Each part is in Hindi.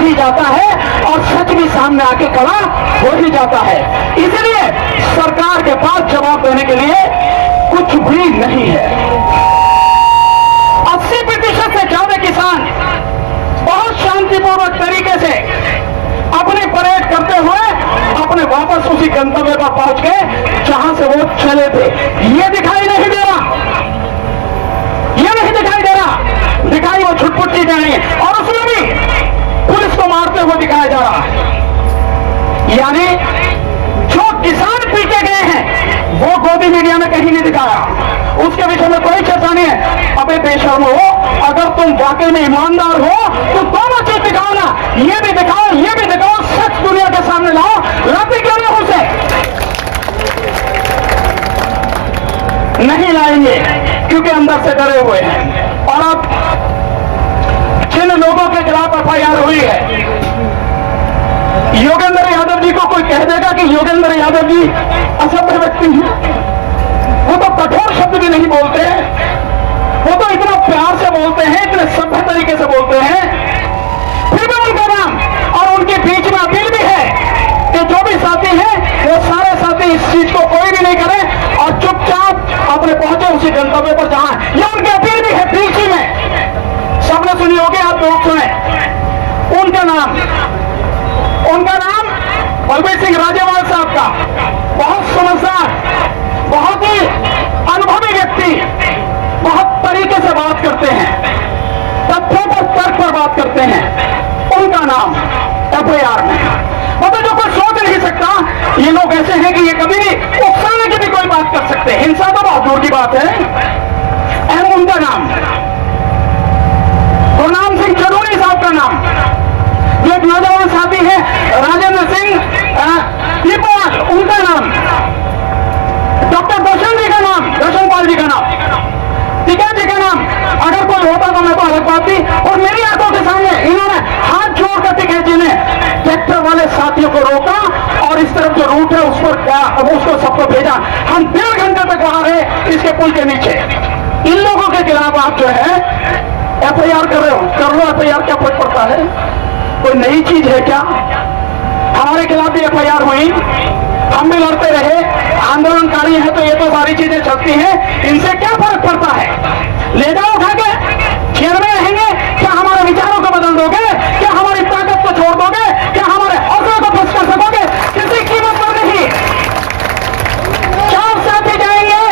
ही जाता है और सच भी सामने आके खड़ा हो ही जाता है। इसलिए सरकार के पास जवाब देने के लिए कुछ भी नहीं है। 80% से ज्यादा किसान बहुत शांतिपूर्वक तरीके से अपनी परेड करते हुए अपने वापस उसी गंतव्य पर पहुंच गए जहां से वो चले थे। ये दिखाई नहीं दे रहा, ये नहीं दिखाई दे रहा, दिखाई वो छुटपुट चीजें नहीं है। और उसमें भी पुलिस को मारते हुए दिखाया जा रहा है। यानी जो किसान पीटे गए हैं वो गोदी मीडिया में कहीं नहीं दिखाया, उसके विषय में कोई चर्चा नहीं है। अबे बेशर्म हो, अगर तुम वाकई में ईमानदार हो तो दोनों चीज दिखाओ ना, ये भी दिखाओ, ये भी दिखाओ, सच दुनिया के सामने लाओ। लाते क्यों नहीं उसे? नहीं लाएंगे क्योंकि अंदर से डरे हुए हैं। और अब जिन लोगों के खिलाफ एफआईआर हुई है, योगेंद्र यादव जी को कोई कह देगा कि योगेंद्र यादव जी असभ्य व्यक्ति हैं? वो तो कठोर शब्द भी नहीं बोलते हैं, वो तो इतना प्यार से बोलते हैं, इतने सभ्य तरीके से बोलते हैं। फिर भी उनका नाम और उनके बीच में अपील भी है कि जो भी साथी हैं वो सारे साथी इस चीज को कोई भी नहीं करे और चुपचाप अपने पहुंचे उसी गंतव्य पर जहां। ये उनकी अपील भी है बीच में, सबने सुनी होगी, आप लोग सुने। उनका नाम बलबीर सिंह राजेवाल साहब का, बहुत समझदार, बहुत ही अनुभवी व्यक्ति, बहुत तरीके से बात करते हैं, तथ्यों पर तर्क पर बात करते हैं। उनका नाम एफआईआर में, मतलब जो कोई सोच नहीं सकता, ये लोग ऐसे हैं कि ये कभी भी उकसाने की भी कोई बात कर सकते हैं। हिंसा तो बहुत दूर की बात है। उनका नाम गुरनाम सिंह चरूनी साहब का नाम, जो एक नौजवान साथी है राजेंद्र सिंह पीपवाल, उनका नाम, डॉक्टर दर्शन जी का नाम, दर्शनपाल जी का नाम, टिकैत जी का नाम। अगर कोई होता तो मैं तो अलग बात थी। और मेरी आंखों के सामने इन्होंने हाथ जोड़कर टिकैत जी ने ट्रैक्टर वाले साथियों को रोका और इस तरफ जो रूट है उस पर क्या उसको सबको भेजा। हम 1.5 घंटे तक वहां रहे इसके पुल के नीचे। इन लोगों के खिलाफ आप जो है एफआईआर कर रहे हो, कर लो एफआईआर, क्या फर्क पड़ता है? कोई नई चीज है क्या? हमारे खिलाफ भी एफआईआर हुई, हम भी लड़ते रहे, आंदोलनकारी हैं तो ये तो सारी चीजें चलती हैं, इनसे क्या फर्क पड़ता है? ले जाओ उठा के, जेल में रहेंगे क्या? हमारे विचारों को बदल दोगे क्या? हमारी ताकत को छोड़ दोगे क्या? हमारे हौसले को फंस कर सकोगे? किसी कीमत पर नहीं। 4 साथी जाएंगे,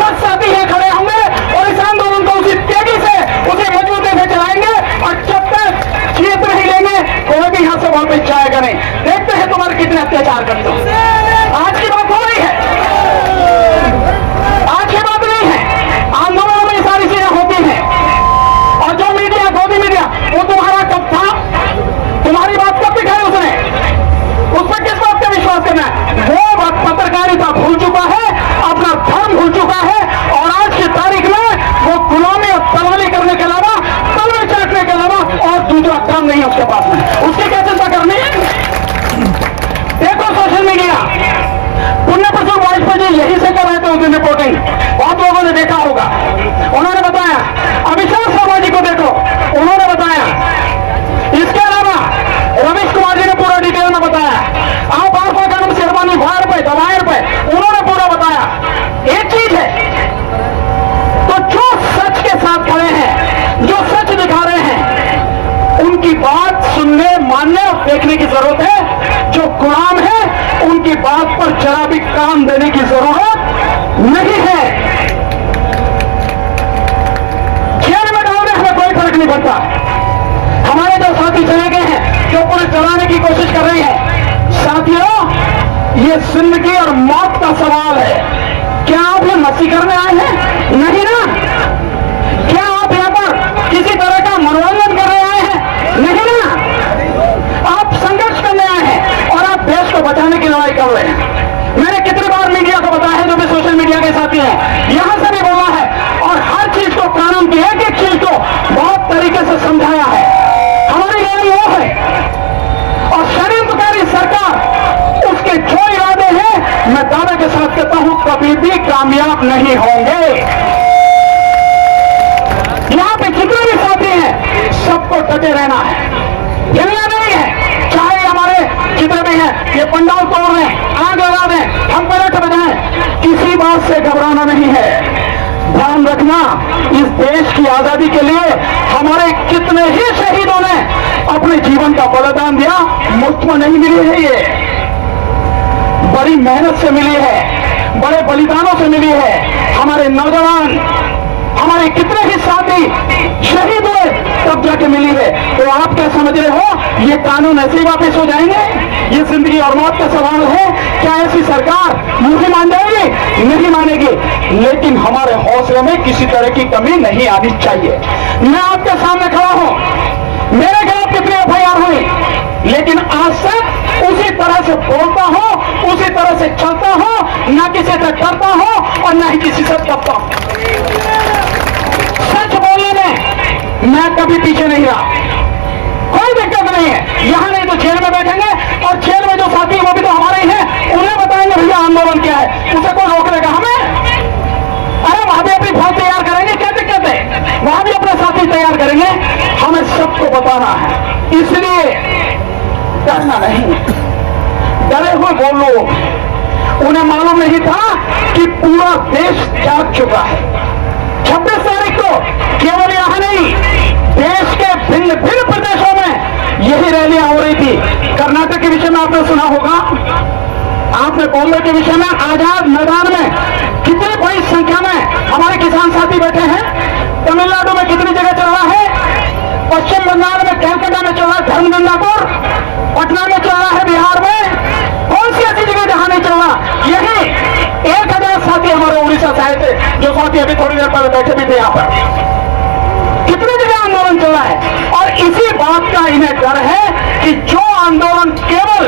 10 साथी है खड़े होंगे और इस आंदोलन को उसी तेजी से, उसी मजबूती से चलाएंगे। और जब तक जीत नहीं लेंगे कोई भी यहां से वापस जाएगा नहीं। देखते हैं तुम्हारे कितने अत्याचार करते हो। आज की बात हो रही है, आज की बात नहीं है। आंदोलन में सारी चीजें होती हैं। और जो मीडिया, गोदी मीडिया, वो तुम्हारा कब था? तुम्हारी बात कब दिखाई उसने? उस पर किस बात का विश्वास करना है? वो पत्रकारिता भूल चुका है, अपना धर्म भूल चुका है और आज की तारीख में वो गुलामी और तलाली करने के अलावा, तलवे चाटने के अलावा और दूसरा काम नहीं है उसके पास में। उसकी क्या चिंता करनी है? देखो सोशल मीडिया, पुण्य प्रसाद वाजपेयी जी यही से कर रहे थे उस दिन रिपोर्टिंग, बहुत लोगों ने देखा होगा। उन्होंने बताया, अभिषेक शर्मा जी को देखो, उन्होंने बताया। इसके अलावा रमेश कुमार जी ने पूरा डिटेल में बताया। आप आफा गरम शेरवानी भार पे, दवायर पे, उन्होंने पूरा बताया। एक चीज है, तो जो सच के साथ खड़े हैं, जो सच दिखा रहे हैं, उनकी बात सुनने, मानने और देखने की जरूरत है। जो गुलाम है उनकी बात पर जरा भी कान देने की जरूरत नहीं है। जेल में डालने हमें कोई फर्क नहीं पड़ता। हमारे जो साथी चले गए हैं, जो पुलिस चलाने की कोशिश कर रही है, साथियों ये जिंदगी और मौत का सवाल है। क्या आप ये मस्ती करने आए हैं? नहीं ना। क्या आप यहाँ पर किसी तरह का मनोरंजन करने आए हैं? नहीं ना। आप संघर्ष करने आए हैं और आप देश को बचाने की लड़ाई कर रहे हैं। मैंने कितनी बार मीडिया को बताया है, जो भी सोशल मीडिया के साथी हैं, यहां से भी बोला है और हर चीज को, कानून की एक एक चीज को बहुत तरीके से समझाया है। हमारी लड़ाई वो है और षड्यंत्रकारी सरकार, उसके जो इरादे हैं, मैं दावे के साथ कहता हूं कभी भी कामयाब नहीं होंगे। यहां पे जितने भी साथी हैं सबको डटे रहना है, हिलना नहीं है। जितने भी हैं ये पंडाल तोड़ रहे हैं, आग लगा दें, हम पलट बजाएं, किसी बात से घबराना नहीं है। ध्यान रखना, इस देश की आजादी के लिए हमारे कितने ही शहीदों ने अपने जीवन का बलिदान दिया, मुफ्त में नहीं मिली है, ये बड़ी मेहनत से मिली है, बड़े बलिदानों से मिली है। हमारे नौजवान, हमारे कितने ही साथी शहीद हुए तब जाके मिली है। तो आप क्या समझ रहे हो ये कानून ऐसे ही वापस हो जाएंगे? ये जिंदगी और मौत का सवाल है। क्या ऐसी सरकार मुझे मान जाएगी? नहीं मानेगी। लेकिन हमारे हौसले में किसी तरह की कमी नहीं आनी चाहिए। मैं आपके सामने खड़ा हूं, मेरे खिलाफ कितनी एफआईआर हुई, लेकिन आज से उसी तरह से बोलता हूं, उसी तरह से चलता हूं, ना किसी से डरता हूं और ना ही किसी से डरता हूं। सच बोलने में मैं कभी पीछे नहीं रहा, कोई दिक्कत नहीं है। यहां नहीं तो जेल में बैठेंगे और जेल में जो साथी वो भी तो हमारे ही हैं, उन्हें बताएंगे भैया आंदोलन क्या है, उसे कोई रोक लेगा हमें? अरे वहां भी अपनी फौज तैयार करेंगे, क्या दिक्कत है? वहां भी अपने साथी तैयार करेंगे, हमें सबको बताना है। इसलिए डरना नहीं, डरे हुए वो लोग, उन्हें मालूम नहीं था कि पूरा देश जाग चुका है। 26 तारीख को केवल यहां नहीं, देश के भिन्न भिन्न प्रदेशों में यही रैलियां हो रही थी। कर्नाटक के विषय में आपने सुना होगा, आपने बॉम्बे के विषय में आजाद मैदान में कितनी बड़ी संख्या में हमारे किसान साथी बैठे हैं। तमिलनाडु में कितनी जगह चल रहा है, पश्चिम बंगाल में कैलकाटा में चल रहा है, धर्मगंगापुर, पटना में चल रहा है, बिहार में कौन सी ऐसी जगह जहां नहीं चल रहा? यही 1000 साथी हमारे उड़ीसा से आए थे, जो साथी अभी थोड़ी देर पहले बैठे भी थे यहाँ पर। कितनी जगह आंदोलन चल रहा है और इसी बात का इन्हें डर है कि जो आंदोलन केवल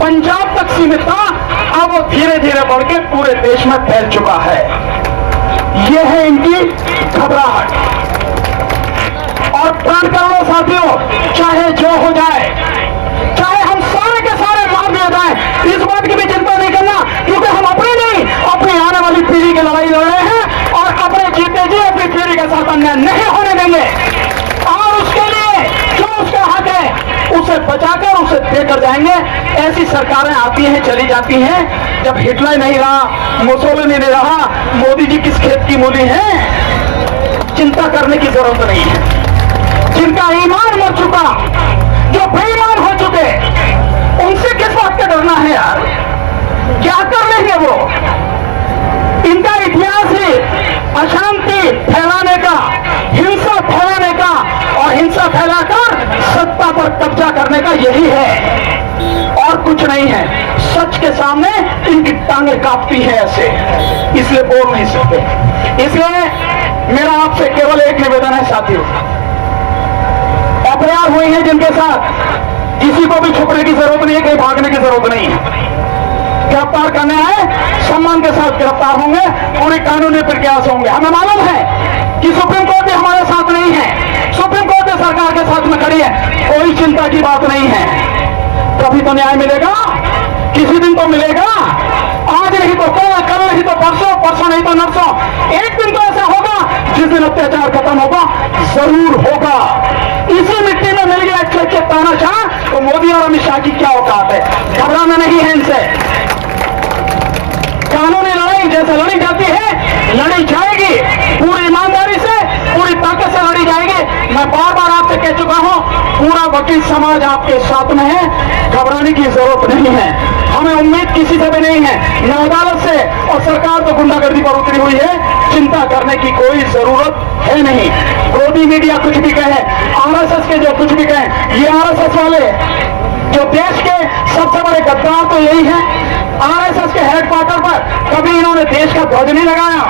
पंजाब तक सीमित था, अब वो धीरे धीरे बढ़ के पूरे देश में फैल चुका है। यह है इनकी घबराहट। और प्राण करोड़ों साथियों, चाहे जो हो जाए, चाहे हम सारे के सारे मार दिए जाए, इस बात की भी चिंता नहीं करना, क्योंकि हम अपनी नहीं, अपनी आने वाली पीढ़ी की लड़ाई लड़ रहे हैं और अपने जीते जी अपनी पीढ़ी के साथ अन्याय नहीं होने देंगे। और उसके लिए जो उसका हक है उसे बचाकर उसे देकर जाएंगे। ऐसी सरकारें आती हैं, चली जाती हैं। जब हिटलर नहीं रहा, मुसोलिनी नहीं रहा, मोदी जी किस खेत की मूली है, चिंता करने की जरूरत नहीं है। जिनका ईमान मर चुका, जो बेईमान हो चुके, उनसे किस बात का डरना है यार? क्या कर लेंगे वो? इनका इतिहास ही अशांति फैलाने का, हिंसा फैलाने का और हिंसा फैलाकर सत्ता पर कब्जा करने का यही है और कुछ नहीं है। सच के सामने इनकी टांगें कांपती है ऐसे, इसलिए बोल नहीं सकते। इसलिए मेरा आपसे केवल एक निवेदन है साथियों, एफआईआर हुई है जिनके साथ, किसी को भी छुपने की जरूरत नहीं है, कहीं भागने की जरूरत नहीं है। गिरफ्तार करने आए, सम्मान के साथ गिरफ्तार होंगे, पूरी कानूनी प्रक्रिया होंगे। हमें मालूम है कि सुप्रीम कोर्ट भी हमारे साथ नहीं है, सुप्रीम कोर्ट भी सरकार के साथ में खड़ी है, कोई चिंता की बात नहीं है। कभी तो न्याय मिलेगा, किसी दिन तो मिलेगा, आज नहीं तो कल नहीं तो परसों, परसों नहीं तो नरसों, एक दिन तो ऐसा होगा जिस दिन अत्याचार खत्म होगा, जरूर होगा। इसी मिट्टी में मिल गया अच्छे तानाशाह, तो मोदी और अमित शाह की क्या औकात है? घबराना नहीं है इनसे। कानूनी लड़ाई जैसे लड़ी जाती है, लड़ी जाएगी, पूरी ईमानदारी से, पूरी ताकत से लड़ी जाएगी। मैं बार बार आपसे कह चुका हूं, पूरा वकील समाज आपके साथ में है, घबराने की जरूरत नहीं है। हमें उम्मीद किसी से भी नहीं है, न अदालत से, और सरकार तो गुंडागर्दी पर उतरी हुई है, चिंता करने की कोई जरूरत है नहीं। मोदी मीडिया कुछ भी कहे, आरएसएस के जो कुछ भी कहे, ये आरएसएस वाले जो देश के सबसे बड़े गद्दार तो यही है। आरएसएस के हेडक्वार्टर पर कभी इन्होंने देश का ध्वज नहीं लगाया,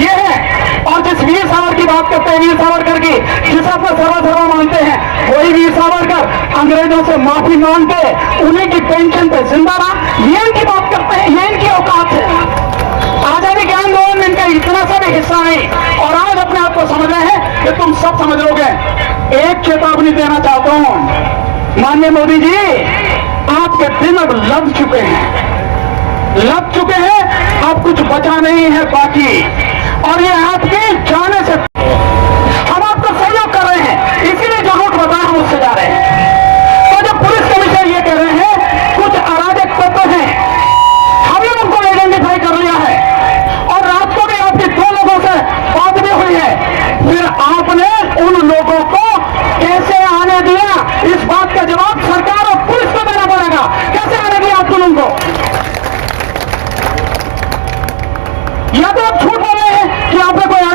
ये है। और जिस वीर सावरकर की बात करते हैं, वीर सावरकर की, जिसे अपना सर्वा मानते हैं, वही वीर सावरकर अंग्रेजों से माफी मांगते उन्हीं की पेंशन पे जिंदा रहा, ये इनकी बात करते हैं, ये इनकी औकात है। आजादी के आंदोलन में इनका इतना सा भी हिस्सा नहीं, और आज अपने आप को समझ रहे हैं कि तुम सब समझ लोगे। एक चेतावनी देना चाहता हूं, माननीय मोदी जी, आपके दिन अब लग चुके हैं, लग चुके हैं, अब कुछ बचा नहीं है बाकी। और ये आपके जाने से हम आपको सहयोग कर रहे हैं, इसीलिए जो रूट बताया हम उससे जा रहे हैं। तो जब पुलिस कमिश्नर ये कह रहे हैं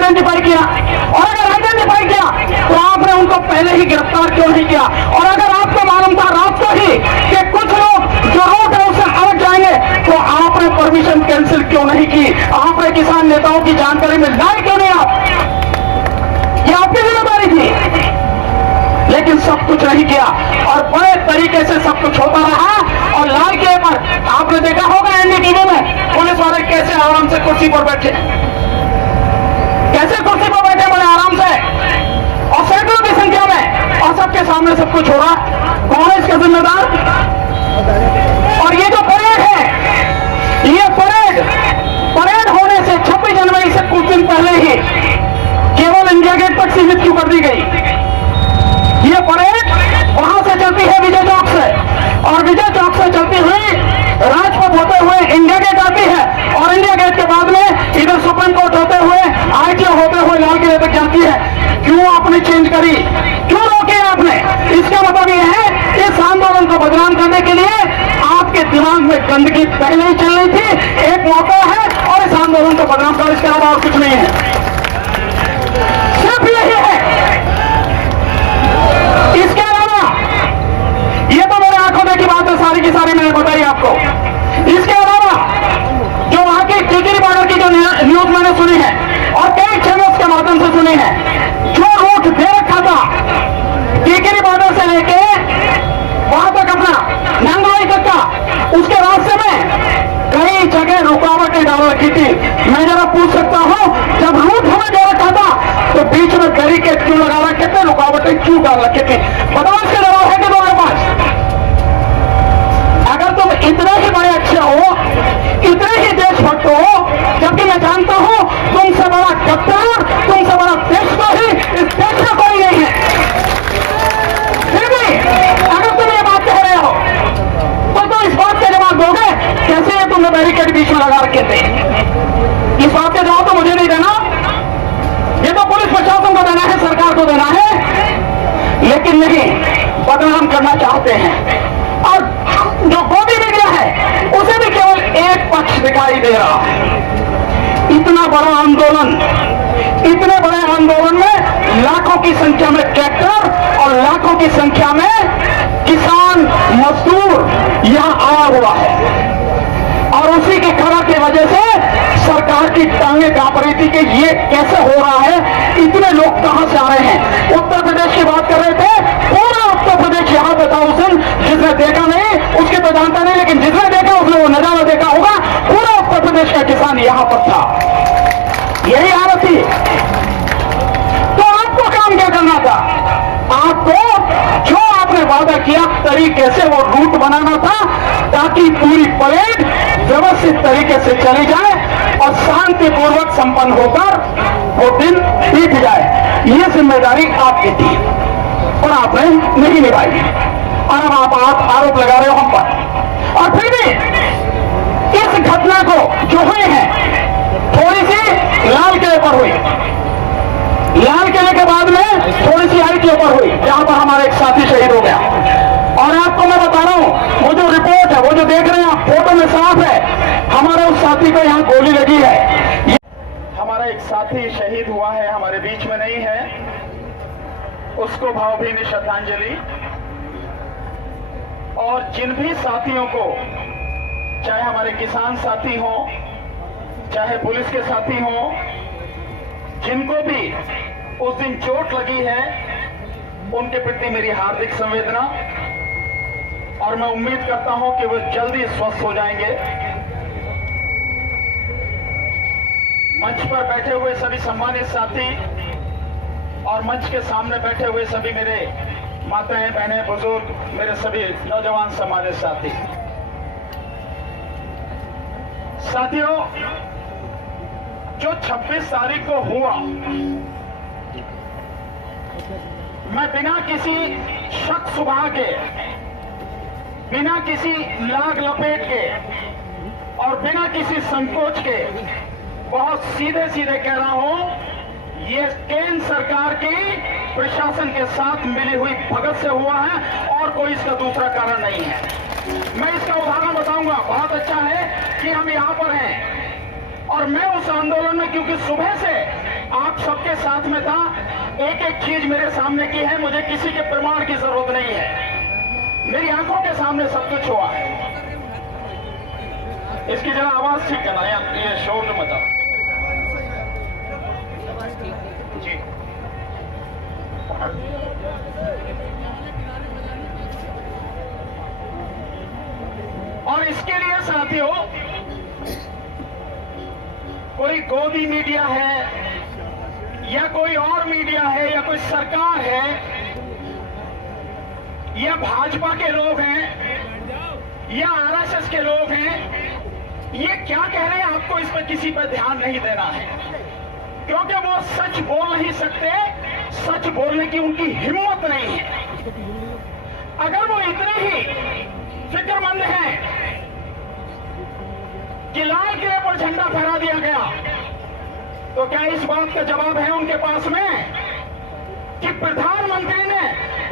आइडेंटिफाई किया? और अगर आइडेंटिफाई किया तो आपने उनको पहले ही गिरफ्तार क्यों नहीं किया? और अगर आपको मालूम था रात को ही कि कुछ लोग जो रूट है उससे अलग जाएंगे, तो आपने परमिशन कैंसिल क्यों नहीं की? आपने किसान नेताओं की जानकारी में लाए क्यों नहीं? आप, ये आपकी जिम्मेदारी थी, लेकिन सब कुछ नहीं किया और बड़े तरीके से सब कुछ होता रहा। और लाल किले पर आपने देखा होगा एनडीटीवी में पुलिस वाले कैसे आराम से कुर्सी पर बैठे, कैसे कुर्सी पर बैठे बड़े आराम से, और सैकड़ों की संख्या में, और सबके सामने सब कुछ हो रहा। कौन है इसका जिम्मेदार? और ये जो परेड है, ये परेड होने से 26 जनवरी से कुछ दिन पहले ही केवल इंडिया गेट तक सीमित क्यों कर दी गई? ये परेड वहां से चलती है विजय चौक से, और विजय चौक से चलती हुई राजपथ होते हुए इंडिया गेट आती है, और इंडिया गेट के बाद में इधर सुप्रीम कोर्ट होते हुए आईटीओ होते हुए लाल किले तक जाती है। क्यों आपने चेंज करी? क्यों रोके आपने? इसका मतलब यह है इस आंदोलन को बदनाम करने के लिए आपके दिमाग में गंदगी पहले ही चल रही थी। एक मौका है और इस आंदोलन को बदनाम कर, इसके अलावा और कुछ नहीं है, सिर्फ यही है। इसके अलावा ये तो मेरे आंखों देखी बात है, सारी की सारी मैंने बताई आपको। इसके अलावा जो वहां की टिकरी बॉर्डर की जो न्यूज मैंने सुनी है और कई चैनल्स के माध्यम से सुनी है, जो रूट दे रखा था टिकरी बॉर्डर से लेके वहां तक अपना नंगवाई तक का, उसके रास्ते में कई जगह रुकावटें डाल रखी थी। मैं जरा पूछ सकता हूं, जब रूट हमें दे रखा था तो बीच में बैरिकेड क्यों लगा रखे थे, रुकावटें क्यों डाल रखे थे? बताओ, इसके जवाब है कि तुम्हारे पास? अगर तुम इतने ही बड़े अच्छे हो, इतने ही देशभक्त हो, जबकि मैं जानता हूं तुमसे बड़ा गद्दार, तुमसे बड़ा देशद्रोही इस देश में कोई नहीं है, फिर भी अगर तुम ये बात कह रहे हो तो तुम इस बात का जवाब दोगे कैसे ये तुमने बैरिकेड बीच में लगा रखे थे? इस बात का जवाब तो मुझे नहीं देना, ये तो पुलिस प्रशासन को देना है, सरकार को देना है, लेकिन नहीं, बदनाम करना चाहते हैं। और जो गोदी मीडिया है उसे भी केवल एक पक्ष दिखाई दे रहा है। इतना बड़ा आंदोलन, इतने बड़े आंदोलन में लाखों की संख्या में ट्रैक्टर और लाखों की संख्या में किसान मजदूर यहां आया हुआ है, और उसी की खबर की वजह से सरकार की टांगें कांप रही थी कि ये कैसे हो रहा है, इतने लोग कहां से आ रहे हैं। उत्तर प्रदेश की बात कर रहे थे, पूरा उत्तर प्रदेश यहां पे था उस दिन, जिसने देखा नहीं उसके तो जानता नहीं, लेकिन जिसने देखा उसने वो नजारा देखा होगा। पूरा उत्तर प्रदेश का किसान यहां पर था, यही हालत थी। तो आपको काम क्या करना था? आपको जो आपने वादा किया तरीके से वो रूट बनाना था, ताकि पूरी परेड व्यवस्थित तरीके से चली जाए और शांतिपूर्वक संपन्न होकर वो दिन बीत जाए। ये जिम्मेदारी आपकी थी और आपने नहीं निभाई, और अब आप आरोप लगा रहे हो हम पर। और फिर भी इस घटना को जो हुई है थोड़ी सी लाल किले पर हुई, लाल किले के बाद में थोड़ी सी आईटीओ पर हुई, जहां पर हमारा एक साथी शहीद हो गया। और आपको मैं बता रहा हूं, वो जो रिपोर्ट है, वो जो देख रहे हैं आप, फोटो में साफ है, हमारे उस साथी को यहां गोली लगी है। हमारा एक साथी शहीद हुआ है, हमारे बीच में नहीं है, उसको भावभीनी श्रद्धांजलि। और जिन भी साथियों को, चाहे हमारे किसान साथी हो, चाहे पुलिस के साथी हो, जिनको भी उस दिन चोट लगी है, उनके प्रति मेरी हार्दिक संवेदना, और मैं उम्मीद करता हूं कि वो जल्दी स्वस्थ हो जाएंगे। मंच पर बैठे हुए सभी सम्मानित साथी और मंच के सामने बैठे हुए सभी मेरे माताएं, बहनें, बुजुर्ग, मेरे सभी नौजवान सम्मानित साथी, साथियों, जो 26 तारीख को हुआ, मैं बिना किसी शक शुबहा के, बिना किसी लाग लपेट के और बिना किसी संकोच के बहुत सीधे सीधे कह रहा हूं, ये केंद्र सरकार की प्रशासन के साथ मिली हुई भगत से हुआ है और कोई इसका दूसरा कारण नहीं है। मैं इसका उदाहरण बताऊंगा। बहुत अच्छा है कि हम यहां पर हैं और मैं उस आंदोलन में, क्योंकि सुबह से आप सबके साथ में था, एक एक चीज मेरे सामने की है, मुझे किसी के प्रमाण की जरूरत नहीं है, मेरी आंखों के सामने सब कुछ हुआ है। इसकी जरा आवाज ठीक करना, ये शोर न मचा जी। और इसके लिए साथियों, कोई गोदी मीडिया है या कोई और मीडिया है या कोई सरकार है या भाजपा के लोग हैं या आरएसएस के लोग हैं, ये क्या कह रहे हैं आपको इस पर किसी पर ध्यान नहीं देना है, क्योंकि वो सच बोल नहीं सकते, सच बोलने की उनकी हिम्मत नहीं है। अगर वो इतने ही फिक्रमंद हैं कि लाल किले पर झंडा फहरा दिया गया, तो क्या इस बात का जवाब है उनके पास में कि प्रधानमंत्री ने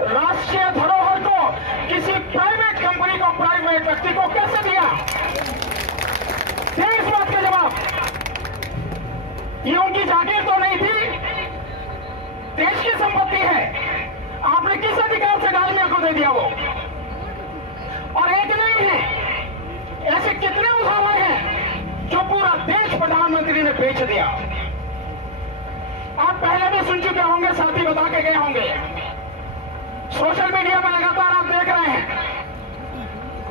राष्ट्रीय धरोहर को किसी प्राइवेट कंपनी को, प्राइवेट व्यक्ति को कैसे दिया? इस बात का जवाब, ये उनकी जागीर तो नहीं थी, देश की संपत्ति है, आपने किस अधिकार से डालने को दे दिया वो? और एक नहीं है, ऐसे कितने उदाहरण हैं जो पूरा देश प्रधानमंत्री ने बेच दिया। आप पहले भी सुन चुके होंगे, साथी बता के गए होंगे, सोशल मीडिया में लगातार आप देख रहे हैं,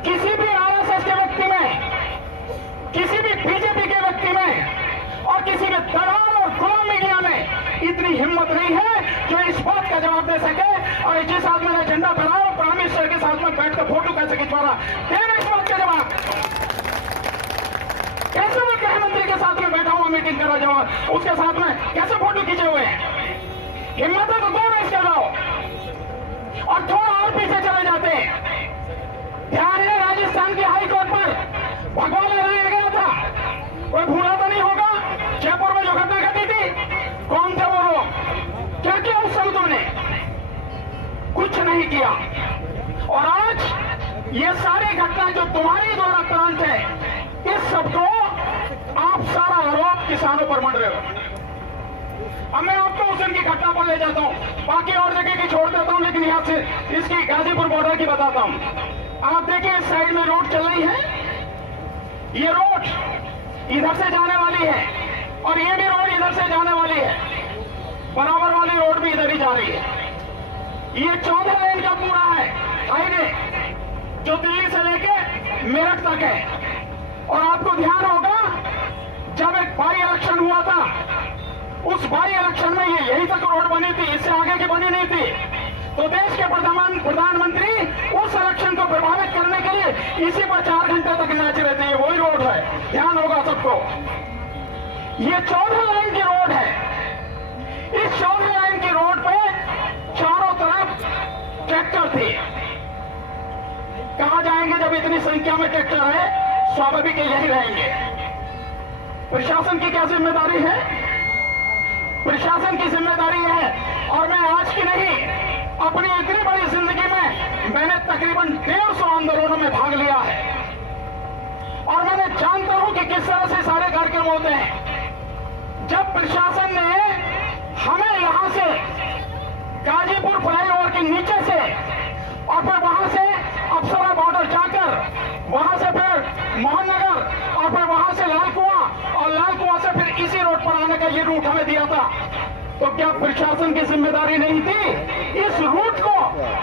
किसी भी आरएसएस के व्यक्ति में, किसी भी बीजेपी के व्यक्ति में और किसी भी दलाल और गुलाम मीडिया में इतनी हिम्मत नहीं है जो इस बात का जवाब दे सके और जिस आदमी ने झंडा फहराया प्राइम मिनिस्टर के साथ में बैठकर फोटो कैसे खिंचवा रहा, देना इस बात का जवाब। कैसे वो गृहमंत्री के साथ में बैठा हुआ मीटिंग कर रहा, जवाब उसके साथ में कैसे फोटो खींचे हुए हैं? हिम्मत है तो कौन है इसके जाओ। और थोड़ा और पीछे चले जाते हैं, ध्यान है राजस्थान की हाई कोर्ट पर भगवान लगाया गया था, कोई भूला तो नहीं होगा, जयपुर में जो घटना घटी थी, कौन थे वो लोग, क्या किया उस समय तुमने? कुछ नहीं किया। और आज ये सारी घटना जो तुम्हारी द्वारा प्लांट है, इस सबको आप सारा आरोप किसानों पर मंड रहे हो। अब मैं आपको उस दिन की घटना पर ले जाता हूं, बाकी और जगह की छोड़ देता हूं, लेकिन यहां से इसकी गाजीपुर बॉर्डर की बताता हूं। आप देखिए इस साइड में रोड चल रही है, ये रोड इधर से जाने वाली है और ये भी रोड इधर से जाने वाली है, बराबर वाली रोड भी इधर ही जा रही है। ये 14 लेन का पूरा है हाईवे जो दिल्ली से लेके मेरठ तक है। और आपको ध्यान होगा, जब एक बाई इलेक्शन हुआ था, उस बाई इलेक्शन में ये यही तक रोड बनी थी, इससे आगे की बनी नहीं थी। तो देश के प्रधानमंत्री उस इलेक्शन को प्रभावित करने के लिए इसी पर 4 घंटे तक नाच रहे थे। ये वही रोड है, ध्यान होगा सबको। ये 14 लाइन की रोड है। इस 14 लाइन की रोड पे चारों तरफ ट्रैक्टर थे। कहां जाएंगे जब इतनी संख्या में ट्रैक्टर है? स्वाभाविक यही रहेंगे। प्रशासन की क्या जिम्मेदारी है? प्रशासन की जिम्मेदारी है। और मैं आज की नहीं, अपनी इतनी बड़ी जिंदगी में मैंने तकरीबन 150 आंदोलनों में भाग लिया है और मैंने जानता हूं कि किस तरह से सारे कार्यक्रम होते हैं। जब प्रशासन ने हमें यहां से गाजीपुर फ्लाईओवर के नीचे से और फिर वहां से अप्सरा बॉर्डर जाकर वहां से फिर मोहननगर और फिर वहां से लाल कुआं और लाल कुआं से फिर इसी रोड पर आने का ये रूट हमें दिया था, तो क्या प्रशासन की जिम्मेदारी नहीं थी इस रूट को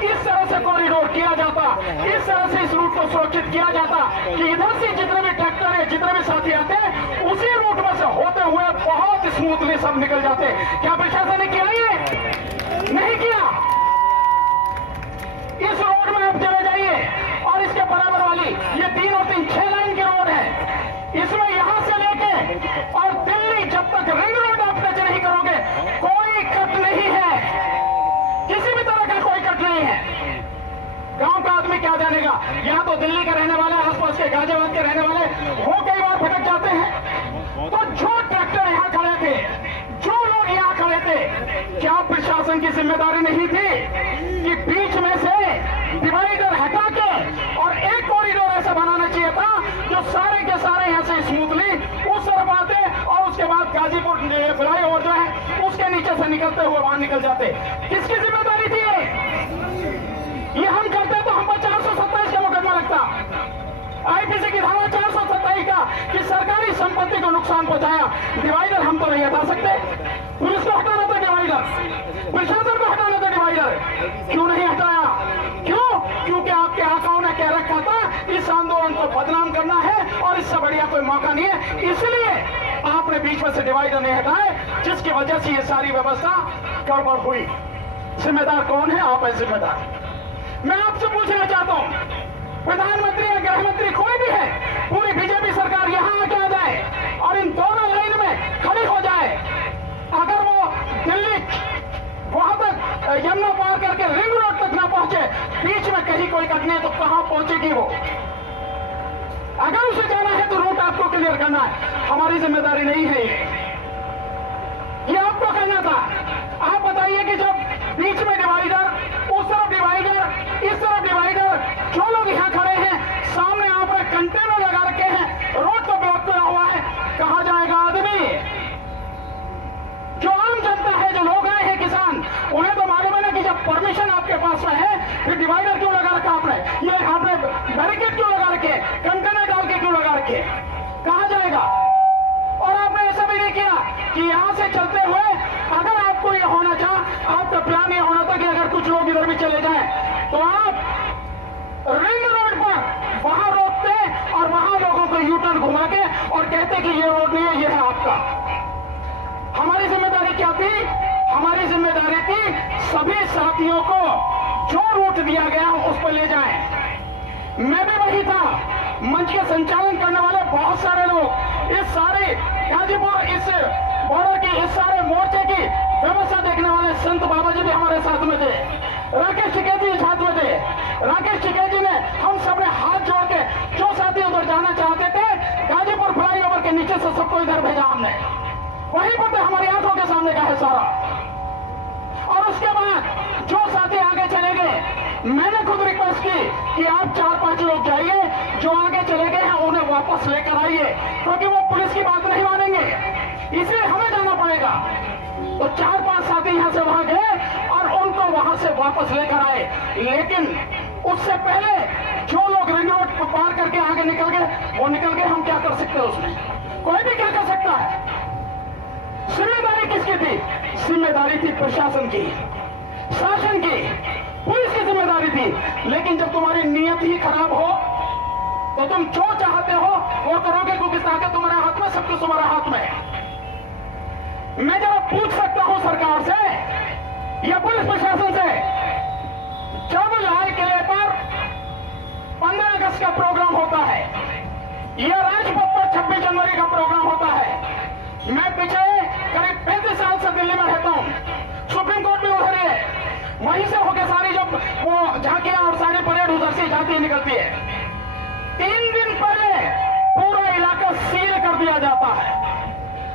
इस तरह से कॉरिडोर किया जाता, इस तरह से इस रूट को सुरक्षित किया जाता कि इधर से जितने भी ट्रैक्टर है, जितने भी साथी आते हैं, उसी रूट में से होते हुए बहुत स्मूथली सब निकल जाते। क्या प्रशासन ने किया? ये नहीं किया। इस रोड में आप चले जाइए और इसके बराबर वाली ये 3 और 3 6 लाइन की रोड है। इसमें यहां से लेके और दिल्ली जब तक रिंग रोड आप टच नहीं करोगे, कोई कट नहीं है, किसी भी तरह का कोई कट नहीं है। गांव का आदमी क्या जानेगा? यहाँ तो दिल्ली के रहने वाले, आसपास के गाजियाबाद के रहने वाले वो कई बार भटक जाते हैं। तो जो ट्रैक्टर यहाँ खड़े थे, जो लोग यहाँ खड़े थे, क्या प्रशासन की जिम्मेदारी नहीं थी कि बीच में से डिवाइडर हटा के और एक कॉरिडोर ऐसा बनाना चाहिए था जो सारे के सारे यहाँ से स्मूथली उस तरफ आते और उसके बाद गाजीपुर फ्लाईओवर जो है से निकलते हुए वहां निकल जाते। किसकी जिम्मेदारी थी ये हम करते तो हम पर 427 का मुकदमा लगता। आईपीसी की धारा 427 का कि सरकारी संपत्ति को नुकसान पहुंचाया। डिवाइडर हम तो नहीं हटा सकते, पुलिस को हटाना था डिवाइडर, प्रशासन को हटाना था डिवाइडर, क्यों नहीं हटाया? क्यों? क्योंकि आपके आकाओं ने कह रखा था इस आंदोलन को बदनाम करना है और इससे बढ़िया कोई मौका नहीं है, इसलिए आपने बीच में से डिवाइडर नहीं हटाए, जिसकी वजह से ये सारी व्यवस्था गड़बड़ हुई। जिम्मेदार कौन है? आप है जिम्मेदार। मैं आपसे पूछना चाहता हूं, प्रधानमंत्री या गृह मंत्री कोई भी है, पूरी बीजेपी सरकार यहां आके आ जाए और इन दोनों लाइन में खड़ी हो जाए, अगर वो दिल्ली वहां तक यमुना पार करके रिंग रोड तक ना पहुंचे, बीच में कहीं कोई कटनी है तो कहां पहुंचेगी वो? अगर उसे जाना है तो रूट आपको क्लियर करना है, हमारी जिम्मेदारी नहीं है ये आपको करना था। आप बताइए कि जब बीच में डिवाइडर, उस तरफ डिवाइडर, इस तरफ डिवाइडर, जो लोग यहां खड़े हैं, सामने आपने कंटेनर लगा रखे हैं, रोड को ब्लॉक किया हुआ है, कहां जाएगा आदमी? जो आम जनता है, जो लोग आए हैं किसान, उन्हें तो मालूम है ना कि जब परमिशन आपके पास में है, फिर डिवाइडर क्यों लगा रखा आपने? ये आपने बैरिकेड क्यों लगा रखे? कंटेनर डाल के क्यों लगा रखे? कहां जाएगा? और आपने ऐसा भी नहीं किया कि यहां से चलते हुए, अगर आपको ये होना चाह, आपका प्लान ये होना था कि अगर कुछ लोग इधर भी चले जाएं, तो आप रिंग रोड पर वहां रोकते और वहां लोगों को यू टर्न घुमा के और कहते कि ये रोड नहीं है, ये है आपका। हमारी जिम्मेदारी क्या थी? हमारी जिम्मेदारी थी सभी साथियों को जो रूट दिया गया उस पर ले जाएं। मैं भी वही था, मंच के संचालन करने वाले बहुत सारे लोग, इस सारे गाजीपुर, इस बॉर्डर की, इस सारे मोर्चे की व्यवस्था देखने वाले संत बाबा जी भी हमारे साथ में थे, राकेश टिकैत जी साथ में थे। राकेश टिकैत जी ने हम सब ने हाथ जोड़ के, जो साथी उधर जाना चाहते थे, गाजीपुर फ्लाईओवर के नीचे से सबको इधर भेजा हमने, वहीं पर तो हमारी आंखों के सामने का है सारा। और उसके बाद जो साथी आगे चले गए, मैंने खुद रिक्वेस्ट की कि आप 4-5 लोग जाइए, जो आगे चले गए हैं उन्हें वापस लेकर आइए, क्योंकि वो पुलिस की बात नहीं मानेंगे, इसलिए हमें जाना पड़ेगा। तो 4-5 साथी यहां से वहां गए और उनको वहां से वापस लेकर आए। लेकिन उससे पहले जो लोग रिंग रोड पार करके आगे निकल गए, वो निकल गए, हम क्या कर सकते हैं उसमें? कोई भी क्या कर सकता है? जिम्मेदारी किसकी थी? जिम्मेदारी थी प्रशासन की, शासन की, पुलिस की जिम्मेदारी थी। लेकिन जब तुम्हारी नीयत ही खराब हो तो तुम जो चाहते हो वो करोगे, क्योंकि ताकत तुम्हारे हाथ में, सब कुछ तुम्हारे हाथ में है। मैं जरा पूछ सकता हूं सरकार से या पुलिस प्रशासन से, जब लाल किले पर 15 अगस्त का प्रोग्राम होता है या राजपथ पर 26 जनवरी का प्रोग्राम होता है, मैं पिछले करीब 35 साल से दिल्ली में रहता हूं, सुप्रीम कोर्ट भी उधर है, वहीं से होकर सारी जब वो झांकियां और सारी परेड उधर से जाती निकलती है, 3 दिन पहले पूरा इलाका सील कर दिया जाता है।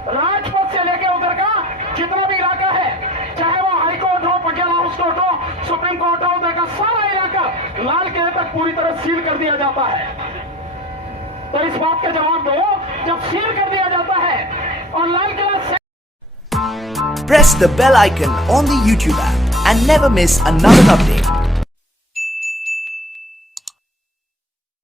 राजपथ से लेकर उधर का जितना भी इलाका है, चाहे वो हाई कोर्ट हो, पटियाला हाउस कोर्ट हो, सुप्रीम कोर्ट हो, उधर का सारा इलाका लाल किले तक पूरी तरह सील कर दिया जाता है। तो इस बात का जवाब दो, जब सील कर दिया जाता है और लाल किला से press the bell icon on the YouTube app and never miss another update.